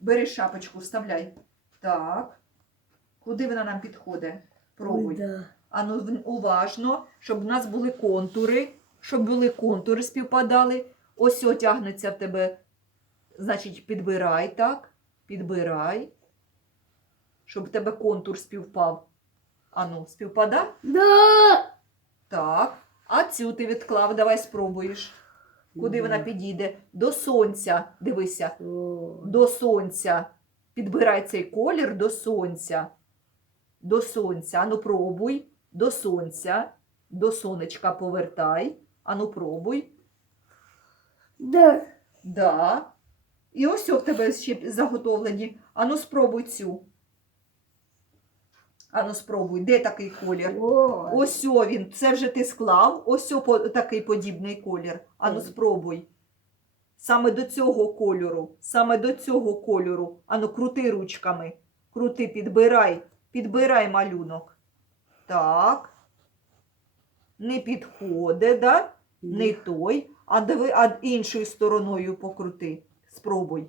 Бери шапочку, вставляй. Так. Куди вона нам підходить? Пробуй. Да. А ну уважно, щоб в нас були контури, щоб були контури співпадали. Ось тягнеться в тебе. Значить, підбирай так. Підбирай. Щоб в тебе контур співпав. Ану, співпада? Да. Так. А цю ти відклав, давай спробуєш. Куди вона підійде? До сонця. Дивися. До сонця. Підбирай цей колір до сонця. До сонця. Ану пробуй. До сонця. До сонечка повертай. Ану пробуй. Да. Да. І ось в тебе ще заготовлені. Ану спробуй цю. Ану спробуй. Де такий колір? О. Ось о він. Це вже ти склав. Ось о по- такий подібний колір. Ану спробуй. Саме до цього кольору. Саме до цього кольору. Ану крути ручками. Крути, підбирай. Підбирай малюнок. Так. Не підходить, да? Не той. А диви, а іншою стороною покрути. Спробуй.